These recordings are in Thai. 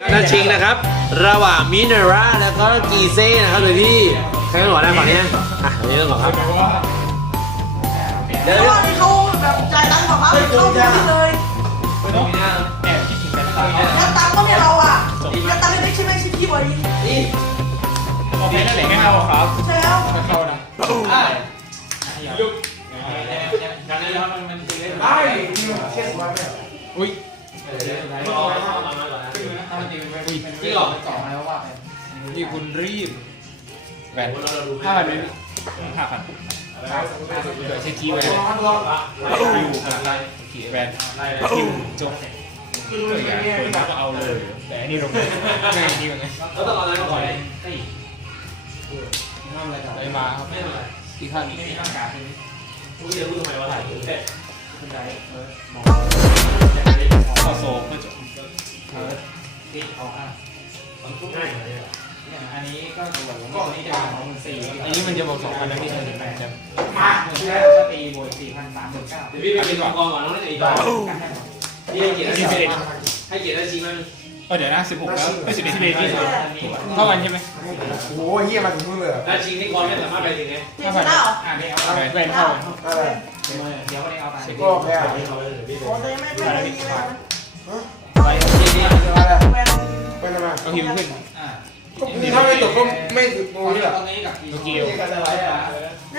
นัดชิงนะครับ ระหว่างมินาร่าแล้วก็กีเซ่นะครับโดยที่ใครกันก่อนนะฝั่งนี้อะฝั่งนี้เริ่มก่อนครับเดี๋ยวเพราะว่าเขาแบบจ่ายตังค์ก่อนครับเข้าที่เลยแอบคิดถึงกันตอนแล้วตังค์ก็เนี่ยเราอะแล้วตังค์ไม่ใช่ไม่ใช่พี่บอดี้โอเคนั่นแหละงั้นเอาครับใช่แล้วเข้านะลุกกันเลยครับมันตีได้ได้อุ้ยถ้ามันตีเป็นอุ้ย จริงหรอสองแล้วว่านี่คุณรีบแหวนห้าพันเลยห้าพันเดี๋ยวเช็คคีย์ไว้เลยอยู่คีย์แหวนคิวจบตัวอย่างคนก็เอาเลย แต่อันนี้ลงไม่นี่มันไงแล้วต้องเอาอะไรมาก่อนเลยเลยมาครับที่ขั้พูดเดี๋ยวพูดทำไมวะถ่าย ถึงแค่ข้อโซ่ก็จบอันนี้ก็จะบอกว่าอันนี้จะเป็นของสี่อันนี้มันจะบอกสองพันแล้วนี่จะเป็นแปดจะมาแล้วก็ตีบวกสี่พันสามหมื่นเก้าเดี๋ยวพี่ไปเป็นกองกองก่อนน้องนั่นเองนี่ให้เกียรติให้เกียรติให้ชิงมันก็เดี๋ยวนะสิบหกแล้วไม่สิบเอ็ดสิบเอ็ดที่สุดเท่ากันใช่ไหมโอ้ยเฮียมันถึงมึงเลยเหรอนัดชิงนี่กองไม่สามารถไปถึงไงเจ๊ชนะเหรออ่าได้เอาแหวนแหวนเท่าอะไร เดี๋ยวก็ได้เอาไปก็แพ้อะโอ้แต่ไม่ไม่ไม่ไม่ไปอะไรแวนไปทำไมเอาคิวขึ้นอ่าก็ถ้าไม่ตกก็ไม่ถึงโมนี่หรอตอนนี้กับโตเกียวเนี่ย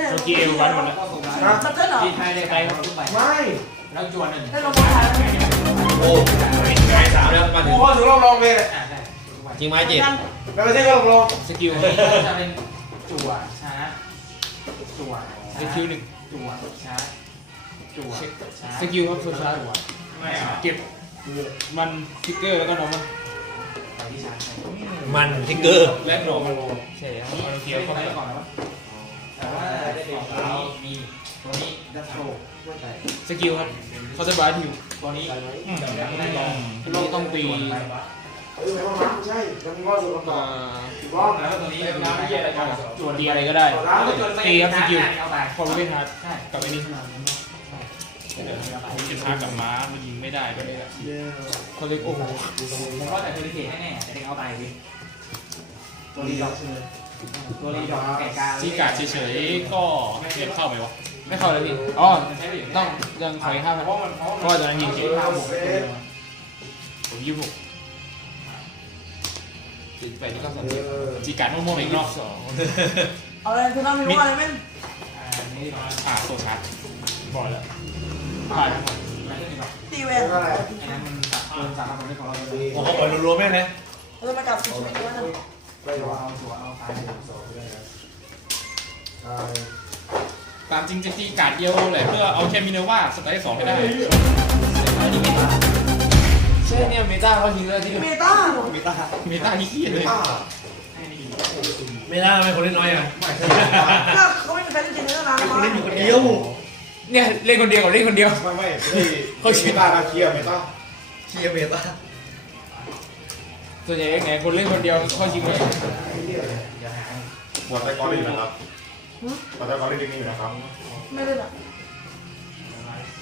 โตเกียววันหมดแล้วมามันเต้นเหรอทีไทยได้ไปทุกใบไม่แล้วจวนหนึ่งได้ลงบอลไทยโอ้สามแล้วมาถึงพอถึงรอบรองเลยจริงไหมจ็ดแล้วไม่ใช่รอบรองสกิลจะเป็นจั่วชาร์จจั่วสกิลหนึ่ง จั่วชาร์จจั่วชาร์สกิลครับโซชาร์เก็บมันฟิกเกอร์แล้วก็น้องมันไปที่ชาร์จไปมันทิกเกอร์และน้องมันใช่แล้วเอาเกียวเข้าไปก่อนแล้วแต่ว่าตัวนี้มีตัวนี้ดัชโชด้วยใจสกิลครับเขาจะบาร์ทิวตัวนี้อืมเราต้องตี เออห้องน้ำใช่ยังมีว่าสุดรอบรอ่าองถูกต้อง แล้วตัวนี้เป็นน้ำเยี่ยอะไรกันจวดดีอะไรก็ได้แล้วก็จนตีครับสกิลเอาไปพอรู้ไม่ทันใช่กับไอ้นี่ผมจะท้ากับม้ามันยิงไม่ได้ด้วยเขาเรียกโอ้โหผมก็แต่ตัวนี้เก่งแน่ๆแต่เด็กเอาไปดิตัวนี้ดอกตัวนี้ดอกไก่กาซีกาเฉยๆก็เรียนเข้าไหมวะไม่เข้าเลยพี่อ๋อต้องยังถอยห้าพันเพราะมันเพราะเพราะว่าตอนนั้นยิงเก่เก่งงมากผมผมยี่สิบหก จิตไปที่ก็สองเออจีการมั่วๆอีกรอบสองเอาอะไรคือน้ำมีว่าอะไรแม่งอันนี้ดอกอ่าโซชาร์จบอลแล้วผ่านไม่ใช่ดอกตีแวนอันนั้นมันตัดเกินสามพันไม่ของเราเลยโอ้โหเปิดรัวๆแม่งเลยเออมากับสิบเอ็ดวันไปตัววะเอาตัวเอาตายใช่ตามจริงจะตีการ์ดเดียวแหละเพื่อเอาแค่มินเนว่าสไตล์สองให้ได้ ใช่เนี่ยเมตาเขาทิ้งแล้วที่เมตาเมตาขี้เกียจเลยอ้าไม่ได้ไม่คนเล่นน้อยอะถ้าเขาไม่มีใครเล่นจริงๆนะคนเล่นอยู่คนเดียวเนี่ยเล่นคนเดียวกับเล่นคนเดียวไม่ไม่เขาชี้ตาเคลียร์ไม่ต้องเชียร์เมตาส่วนใหญ่ไงคนเล่นคนเดียวเข้าจริงเลยหัวใจกอล์ฟอยู่นะครับหัวใจกอล์ฟเล่นดิ้งอยู่นะครับไม่เล่นอะ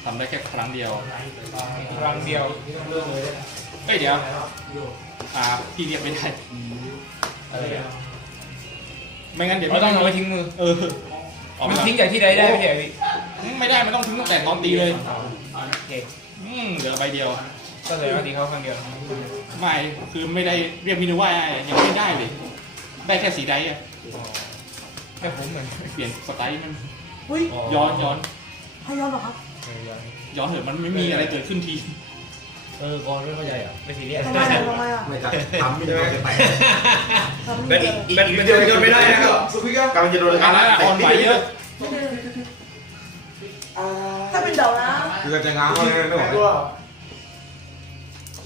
ทำได้แค่ครั้งเดียว ครั้งเดียวเอ้ยเดี๋ยว อ่า พี่เรียกไม่ได้ไม่งั้นเดี๋ยวไม่ต้องเอาไปทิ้งมือ เออมันทิ้งจากที่ใดได้ไม่ใช่พี่ไม่ได้มันต้องทิ้งตั้งแต่ตอนตีเลยอืมเหลือใบเดียว ก็เลยว่าตีเขาครั้งเดียวไม่ คือไม่ได้เรียกมินูว่ายังไม่ได้เลย ได้แค่สีใดอะ แต่ผมเหมือนเปลี่ยนสไตล์มันอุ้ยย้อนย้อนให้ย้อนหรอครับ ย้อนเถอะมันไม่มีอะไรเกิดขึ้นที เออกองไม่เข้าใจอะไม่ซีเรียสทำไมอะทำไมอะไม่จะทำไม่ได้ไปทำเป็นอีกเป็นเป็นเดียวไม่ได้นะครับสุดที่ก็กำลังจะโดนอันนั้นอะออนไหวเยอะถ้าเป็นเดานะคือจะง้างเขาเลยไม่บอกตัว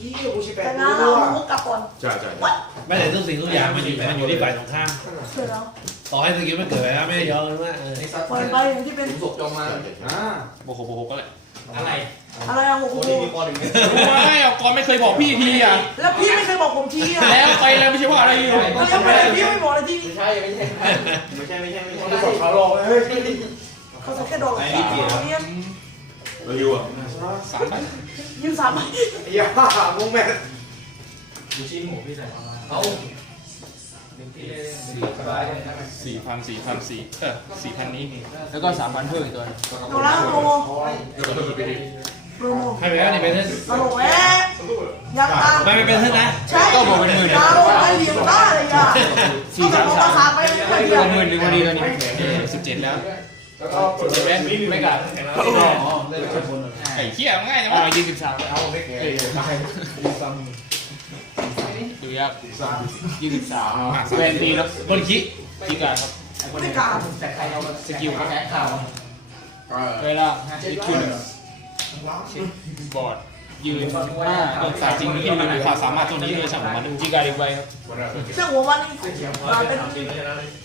ยี่กูชิแปแต่ดงานตัเราวมุกกลับก่อนใช่ใช่ไม่แต่ทุกสิ่งทุกอย่างมันอยู่มันอยู่ที่ฝ่ายตรงข้ามเสร็จแล้ว ต่อให้สกิลมันเกิดไปแล้วไม่ได้ย้อนว่าเออปล่อยไปอย่างที่เป็นศพจงมาอ่าโบโหโบโหก็แหละอะไรอะไรอะโอ้โหไม่เอาก่อนไม่เคยบอกพี่ทีอะ แล้วพี่ไม่เคยบอกผมทีอะแล้วไปแล้วไม่ใช่ว่าอะไรอยู่แล้วยังไม่พี่ไม่บอกเลยที่ไม่ใช่ไม่ใช่ไม่ใช่ไม่ใช่ไม่ไม่ใช่กดขาลงเฮ้ยเขาจะแค่ดอกที่เนี่ยเราอยู่อะสามใบยืมสามใบอย่ามุ้งแม่มสี่ สี่พันสี่พันสี่เออสี่พันนี้แล้วก็สามพันเพิ่มอีกตัวหนึ่งโนราโปรโมโปรโมให้ไปแล้วนี่เป็นเท่นตลกแหวยังตามไม่เป็นเท่นนะใช่ก็บอกเป็นหมื่นดาวไอ้เหลี่ยบ้าเลยอะสี่สามสามขาไปไม่เดียหมื่นหนึ่งพอดีตัวนี้สิบเจ็ดแล้วแล้วก็สิบเจ็ดแล้วไม่กัดไอ้เหี้ยง่ายจังวะยี่สิบสามเอาดูยาก ยี่สิบสามแวนตีแล้วคนคิคิการครับไม่กล้าสกิลครับเวลาอีกคิวหนึ่งบอร์ดยืนห้าโดนสายจริงที่มันขาดสามารถตัวนี้เลยสั่งมาหนึ่งจีการอีกใบครับเชื่อหัวมันนี่เป็น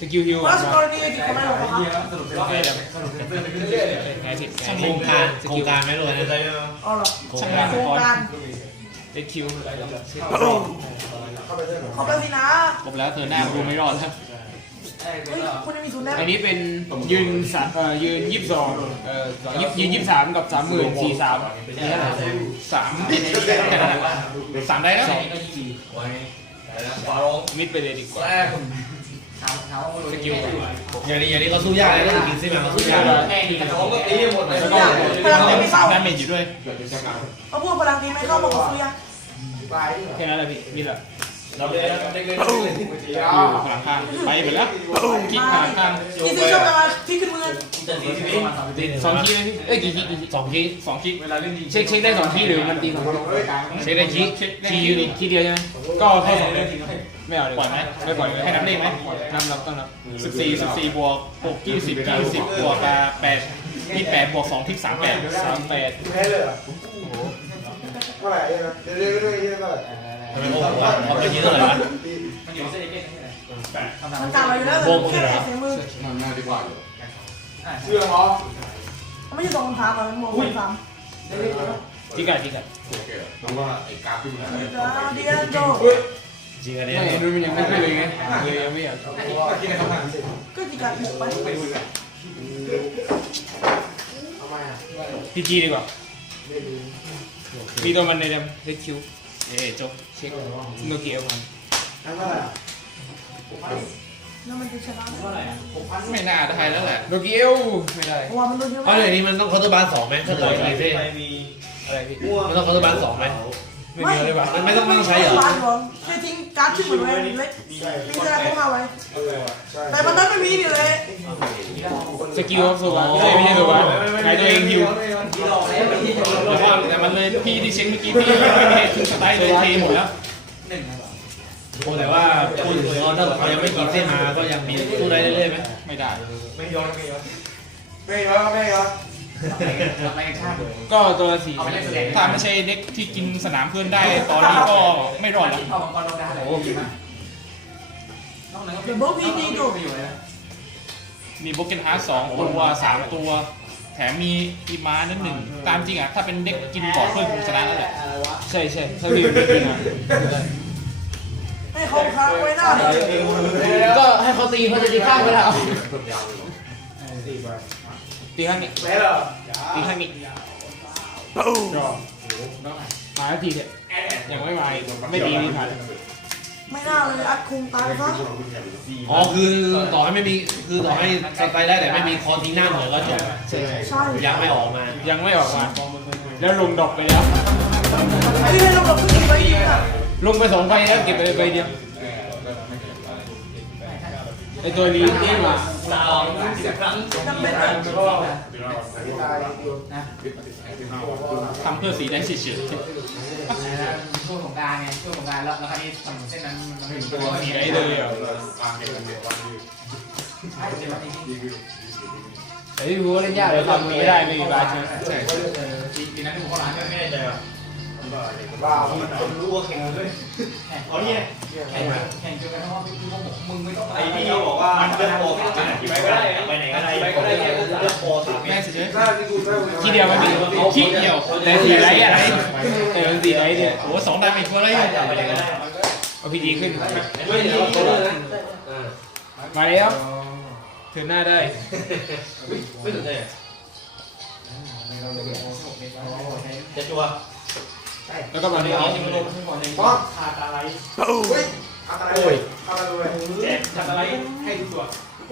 สกิลฮิวว่าสกอร์ดีที่เขาไม่หรอกครับโอเคเดี๋ยวไงสิโครงการโครงการไม่รวยนะอ๋อเหรอช่างงานโครงก่อนการเด็กคิว เขาไปสินะครบแล้วเธอหน้าดูไม่รอดแล้วเฮ้ยคุณยังมีศูนย์แน่อันนี้เป็นยืนสามเอ่อยืนยี่สิบสองเอ่อยืนยืนยี่สิบสามกับสามหมื่นสี่สามสามแค่นั้นแหละสามได้แล้วมิดไปเลยดีกว่าสกิลอย่างนี้อย่างนี้เขาสู้ยากเลยต้องกินซิมาเขาสู้ยากเลยแล้วก็สามดาเมจอยู่ด้วยเขาพูดพลังดีไม่เข้ามากับซุยะแค่นั้นแหละพี่มิดละ เราเล่นเด็กเล่นอยู่พลังข้างไปหมดแล้วคิกพลังข้างที่ซื้อชอบมาที่ขึ้นมือสองคีเลยพี่เอ้ยกี่คีกี่สองคีสองคีเวลาเล่นเช็คเช็คได้สองคีหรือมันตีสองเช็คได้คีเช็คคียืนอีกคีเดียวใช่ไหมก็เข้าสองเลยไม่เอาเลยปล่อยไหมไม่ปล่อยให้นับเลขไหมนับนับต้องนับสิบสี่สิบสี่บวกหกยี่สิบยี่สิบบวกแปดยี่แปดบวกสองทิกสามแปดสามแปด ท่าไหร่เองนะเดี๋ยวเดี๋ยวเดี๋ยวเดี๋ยวเท่าไหร่ทำไมโอ้โหเขาเป็นยี่เท่าไหร่วะมันกล่าวอยู่แล้วแค่เสียมือเชื่อหรอไม่ใช่สองคำถามหรอกมันบอกคำถามจิกัดจิกัดเดียนโดจริงอันนี้ไม่รู้มันยังไม่เคยเลยไงเลยยังไม่อยากก็จีการหกไปทำไมอะพีจีดีกว่า มีตัวมันในเดมเล็กคิวเอ๊จบเช็คโนเกียมันทำเท่าไหร่แล้วมันจะชนะไม่น่าได้แล้วแหละโนเกียวไม่ได้เพราะว่ามันโดนเยอะเพราะเดี๋ยวนี้มันต้องเคาน์เตอร์บาร์สองไหมถ้าเกิดกีเซ่อะไรพี่มันต้องเคาน์เตอร์บาร์สองไหม ไม่มีเลยว่ะมันไม่ต้องไม่ต้องใช้เหรอแค่ทิ้งการ์ดชื่อเหมือนเว้ยเล็กนี่จะได้เข้าไว้ใช่แต่มันนั้นไม่มีนี่เลยสกิลออฟโซบาไม่ใช่ไม่ใช่โซบาใช้ตัวเองฮิวแต่ว่าแต่มันเลยพี่ที่เช็คเมื่อกี้พี่ไม่ได้ขึ้นสไตล์เลยเทหมดแล้วโอ้แต่ว่าพูดถึงเขาถ้าเขายังไม่กีเซ่มาก็ยังมีสู้ได้เรื่อยๆไหมไม่ได้ ไม่ย้อนไม่ย้อนไม่ย้อนไม่ย้อน ก็ตัวละสี่ถ้าไม่ใช่เด็กที่กินสนามเพื่อนได้ตอนนี้ก็ไม่รอดแล้วเข้ามังกรลงได้โอ้ยนอกนั้นก็เดี๋ยวบอกพี่ดีดูไปอยู่เลยนะมีโบเกนฮาร์สองตัวสามตัว แถมมีอีมานั่นหนึ่งตามจริงอะถ้าเป็นเด็กกินบอร์ดเพื่อนคงชนะแล้วแหละใช่ใช่ถ้าพี่เป็นกินอะให้เขาค้างไว้หน้าเลยก็ให้เขาตีเขาจะตีข้างไปแล้ว ตีข้างนี้แพ้เหรอตีข้างนี้รอมาแล้วทีเถอะยังไม่มาอีกไม่ตีนี่ผ่านไม่น่าเลยอัดคุงตายซะอ๋อคือต่อให้ไม่มีคือต่อให้สไตล์ได้แต่ไม่มีคอทิ้งหน้าเหมือนก็จบใช่ใช่ยังไม่ออกมา ยังไม่ออกมา แล้วลงดรอปไปแล้วไอ้ที่ให้เราแบบขึ้นไปยิงอะลงไปสองใบแล้วเก็บไปเลยใบเดียว ไอตัวนี้นี่มาจำเป็นอะตายเดียวทำเพื่อสีได้เฉยช่วงสงการไงช่วงสงการแล้วแล้วคราวนี้ถนนเส้นนั้นมันถึงตัวๆสีได้เลยอะใช่เดี๋ยวนี้แต่ที่รู้ว่าเล่นยากเลยทำไม่ได้ไม่มีบาใช่ไหมใช่ปีนั้นที่ผมเข้าร้านไม่ได้เจอ บ้ามันรู้ว่าแข่งเลยอ๋อเนี่ยแข่งแข่งจนกระทั่งว่าพี่พวกผมมึงไม่ต้องไปไอ้นี่เขาบอกว่ามันเลือกโปรสามไปก็ได้ไปไหนก็ได้ไปก็ได้แค่เลือกโปรสามแม่เฉยถ้าที่เดียวไหมพี่ขี้เดียวแต่สีไรอะไรแต่สีไรเนี่ยโอ้สองดาเมจคนละอย่างเอาพีดีขึ้นไม่เดี๋ยวเราเลยนมาแล้วเธอหน้าได้ไม่สนใจจะจัว แล้วก็มาเรียนเอานี้ยังยังไม่ไม่ลลงงขึ้นก่อนเลยป้องขาดอะไรเฮ้ยอะไรเลยอะไรเลยเจ็บขาดอะไรให้ทุกตัว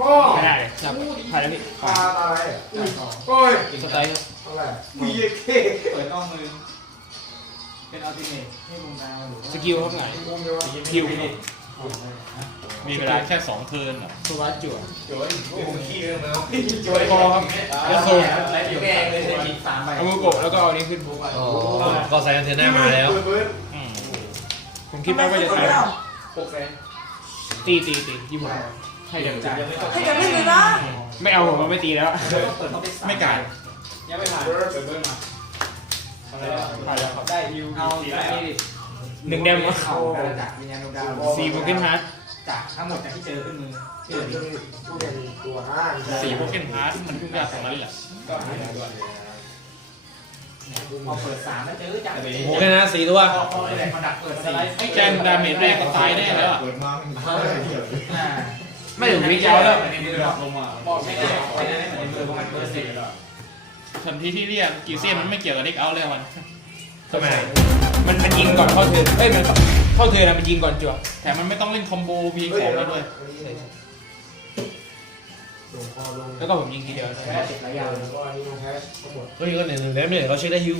ป้องไม่ได้เลยครับผ่านแล้วพี่ปลาอะไรจ่ายสองโอ้ยสไตล์ครับอะไรมีเคเปิดกล้องมือเป็นอัลติเมทให้ลงดาวหรือว่าสกิลครับไงมุมเดียวคิว มีเวลาแค่สองเทิร์นเหรอสวัสดจั่วจอยผมขี้เรื่องแล้วจวยคอครับแล้วโซนอะไรอยู่แกงเลยมีสามใบเอามือโกะแล้วก็เอานี้ขึ้นบุ๊กอ๋อก็ใส่กันเทนหน้ามาแล้วเบิร์ดอืมผมคิดว่าจะคนตายเดียวหกแสนตีตีตีที่ผมให้เดี๋ยวจ่ายยังไม่ต้องให้แกไม่เลยนะไม่เอาผมไม่ตีแล้วเปิดเข้าไปสามไม่กลายยังไม่ผ่านเบิร์ดเบิร์ดมาอะไรผ่านแล้วครับได้ฮิวเอาสี่ได้ได้ดิ หนึ่งแดมวะเอาจากวิญญาณดวงดาวสี่โมเกนฮาร์ดจากทั้งหมดจากที่เจอขึ้นมือเกิดผู้เรียนตัวห้าสี่โปเกนพาร์ทมันเพิ่งได้ตรงนั้นแหละก็หายด้วยพอเปิดสามแล้วเจอจากโอเคนะสี่ตัว พอพอไอ้แหลกมาดักเปิดสี่ไอ้แจนดาเมจแรกก็ตายแน่แล้วอะเปิดมาอ่าไม่ถึงวิจัยแล้วในมือลงมาบอกไม่ได้ไม่ได้เหมือนในมือประมาณเปอร์เซ็นต์ทันทีที่เรียกกิเซียนมันไม่เกี่ยวกับเด็กเอาท์แล้วมัน ทำไมมันมันยิงก่อนเข้าเทิร์นเอ้ยมันเข้าเทิร์นอะมันยิงก่อนจั่วแต่มันไม่ต้องเล่นคอมโบพีของได้ด้วยลงคอลงแล้วก็ผมยิงทีเดียวไม่ได้เจ็บหลายอย่างแล้วก็อันนี้ลงแคชทั้งหมดเฮ้ยก็หนึ่งหนึ่งแล้วเนี่ยเขาเช็คได้ฮิว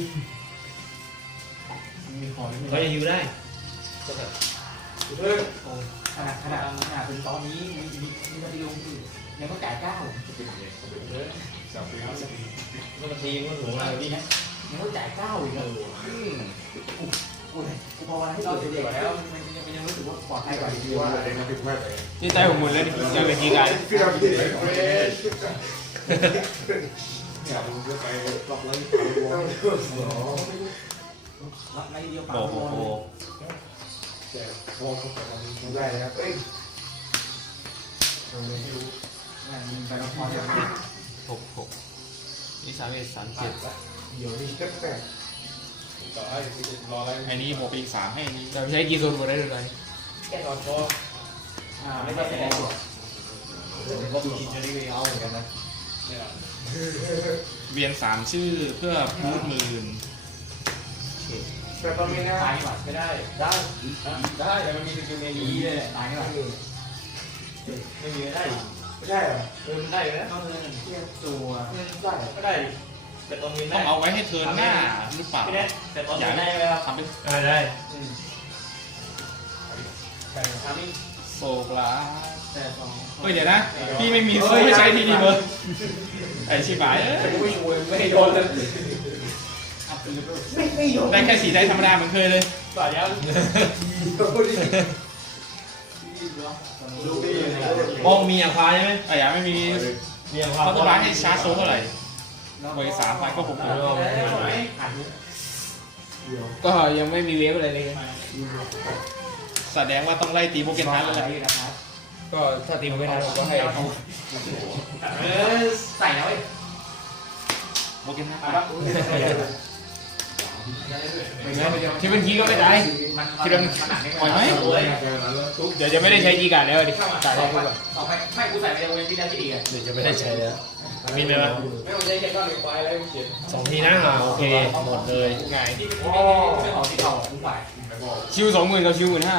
มีของเขาจะฮิวได้เฮ้ยขนาดขนาดขนาดเป็นตอนนี้มีมีมีมาดีลงคือยังต้องจ่ายเก้ามันทีมันหัวอะไรพี่ ยังต้องจ่ายเก้าอีกเลยกูพอวันที่เราเด็กแล้วมันยังมันยังรู้สึกว่าปลอดภัยกว่าดีว่าอะไรนะถึงแม่เลยที่ใจผมหมดแล้วนี่ยังเป็นทีการคือเฮ้ยเนี่ยมึงจะไปตอกเลยรับไม่เดียวปาโอ้โหแต่พอเขาแต่มันได้นะเอ้ยเราไม่รู้ยิงไปแล้วพอจะหกหกนี่สามเอ็ดสามเจ็ด เดี๋ยวนี้แค่แปดต่อให้รออะไรไอ้นี้บวกไปอีกสามให้อันนี้เราใช้กี่โซนหมดได้เลยแค่รอพออ่าไม่ต้องแสดงตัวก็ดูคิดจะได้เอาเหมือนกันนะเวียนสามชื่อเพื่อพูดหมื่นแต่ตอนนี้นะตายนี่หว่าไม่ได้ ได้ ได้แต่มันมีสกิลเมดีลีเลยแหละตายนี่หว่าไม่มีไม่ได้ไม่ใช่เหรอเออมันได้เลยนะต้องเงินเทียบตัว ได้ก็ได้ แต่ตรงนี้ต้ได้องเอาไว้ให้เทิร์นหน้าหรือเปล่าพี่แน่แต่ตอนนี้ได้ไหมครับทำเป็นได้ได้ทำนี่โซกลาแต่สองเฮ้ยเดี๋ยวนะ พี่ไม่มีโซ่ให้ใช้ทีดีเบอร์ไอ้ชิบหายเอ้ยไม่ช่วยไม่โดนเลยอัพเป็นเลเวลไม่ไม่ยอมได้แค่สีได้ธรรมดาเหมือนเคยเลยสายยันดูดีมองมีอาควาใช่ไหมไอ้ยาไม่มีมีอาควาเขาต้องร้านให้ชาร์จโซ่เท่าไหร่ บริสามไปก็หกพันขาดยุก็ยังไม่มีเวฟอะไรเลย แสดงว่าต้องไล่ตีโมเกมอนแล้วแหละครับก็ถ้าตีโมันทันผมก็ให้เออใส่แล้วไอ้โปเก มอนที่เป็นคีก็ไม่ได้มันที่เป็นมันหนักไม่ปล่อยไหมเดี๋ยวจะไม่ได้ใช้จีการแล้วดิจ่ายได้ทุกแบบต่อไปไม่กูใส่ไปเวที่แล้วที่ดีอะเดี๋ยวจะไม่ได้ใช้แล้วมีไหมวะไม่ต้องใช้แค่ก้อนเหล็กไฟอะไรเขียนสองทีนะอ่าโอเคหมดเลยง่ายที่ไม่ไม่ของที่เก่ากูใส่ชิวสองหมื่นกับชิวหมื่นห้า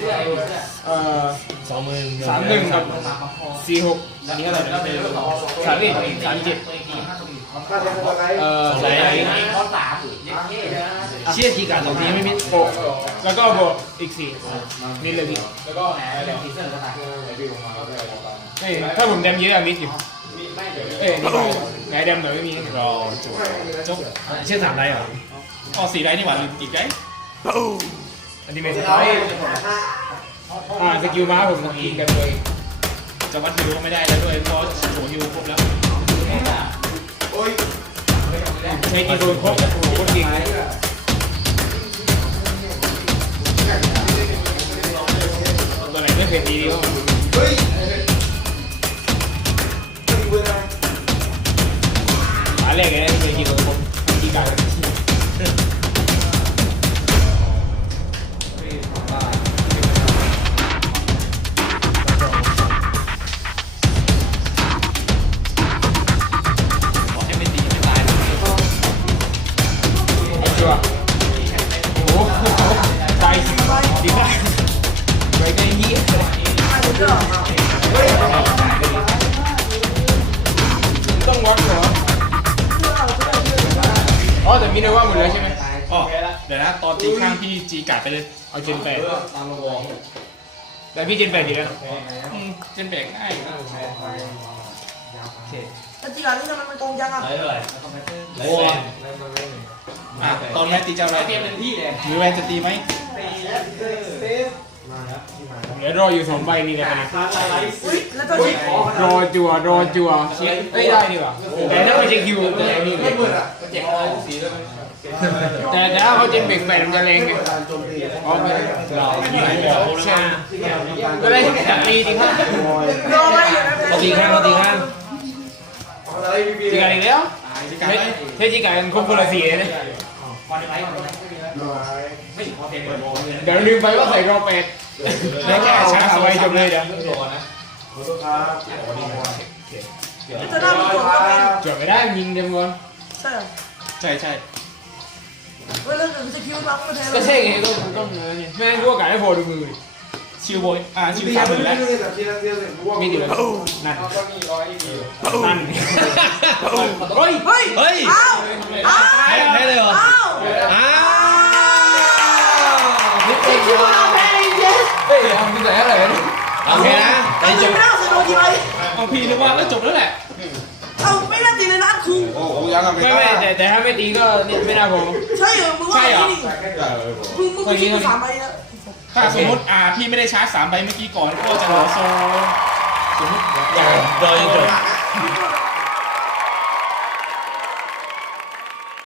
เรื่อยเรื่อยเอ่อสองหมื่นสามหนึ่งกับตามมาพอสี่หกอันนี้อะไรแล้วนะเป็นเรื่องต่อสามเอ็ดสามเจ็ดตัว เองตีห้าตัวเองถ้าจะเป็นอะไรเอ่อใส่ข้อสามเย้เย้นะเชี่ยทีการสองทีไม่มีโปะแล้วก็บวกอีกสี่นี่เลยพี่แล้วก็แหมเป็นทีเซอร์ก็ตายไอ้พี่ลงมาก็ได้ต่อไปเอ้ยถ้าผมแดมเยอะอะมิดอยู่มีไม่เดี๋ยวเอ้ยนี่ไงแดมหน่อยไม่มีรอจบจบเชี่ยสามได้เหรออ๋อสีได้นี่หว่าลืมอีกไงอันนี้ไม่ใช่อ่าสกิลม้าผมกินกันเลยจะวัดฮิวก็ไม่ได้แล้วด้วยเพราะโหฮิวครบแล้ว โอ้ยใช้กี่โดนครบโอ้โหโคตรเก่งตัวไหนไม่เคยตีดีก็เฮ้ยไม่ดูเลยนะหาแรกเลยเคยกี่โดนครบตีกันขอให้ไม่ตีไม่ตาย เลย เอาเจนแปดตามระวงแต่พี่เจนแปดดีแล้วอืมเจนแบกง่ายอยู่นะแต่จริงๆนี่มันมันตรงยังอะอะไรเลยโอ้ยนั่นมันไม่อะตอนนี้ตีเจ้าอะไรเตรียมเป็นที่เลยหรือแวนจะตีไหมมาครับที่มาเดี๋ยวรออยู่สองใบนี่แหละกันทางอะไรอุ้ยแล้วตัวที่รอจัวรอจัวเอ้ยได้ดีกว่าแต่ถ้าไม่ใช่คิวจะแรงนี่ไม่เปิดอะเจ็บอะไรสีได้ไหมแต่แต่ถ้าเขาเจนเบรกแปดมันจะแรงไง การโจมตีอ๋อไม่เราใช่ก็ได้จับตีตีข้างรอไม่อยู่นะตีข้างตีข้างอะไรบีบีตีกันอีกแล้วจีกัดไม่จีกันครบคนละสีเลยนะคอไลท์คอนไลท์ไม่ถึงพอเต็มเลยเดี๋ยวลืมไปว่าใส่รอแปดแล้วแค่ช้าเอาไว้จบเลยเดี๋ยวขอโทษครับจะได้มันจบแล้วจไม่ได้ยิงเต็มก่อนใช่ใช่ เฮ้ยแล้วเดี๋ยวมันจะคิวรับมาแทนก็ใช่ไงก็ต้องเออเนี่ยไม่งั้นกูก็กะให้พอดูมือชิวโบยอ่าชิวตีสามหมัมื่นนแล้แล้ววทีละทีละมีกี่ใบนั่นก็มีร้อยอยู่นั่นเฮ้ยเฮ้ยเฮ้ยอ้าวอ้าวแพ้แพ้เลยเหรออ้าวอ้าวคิวรับแทนเย็นเฮ้ยทำที่ไหนอะไรกันโอเคนะไอ้จบแล้วสโนกี่ใบเอาพี่นึกว่าก็จบแล้วแหละ รูโอ้โหยังอะไม่ไม่ไม่แต่แต่ถ้าไม่ตีก็เนี่ยไม่น่าพอใช่เหรอมึงว่าไอ้นี่แค่จ่ายเลยผมมึงมึงไปคิดสามใบแล้วถ้าสมมติอ่าพี่ไม่ได้ชาร์จสามใบเมื่อกี้ก่อนก็จะเหลือโซสมมติโดยจบคิดว่า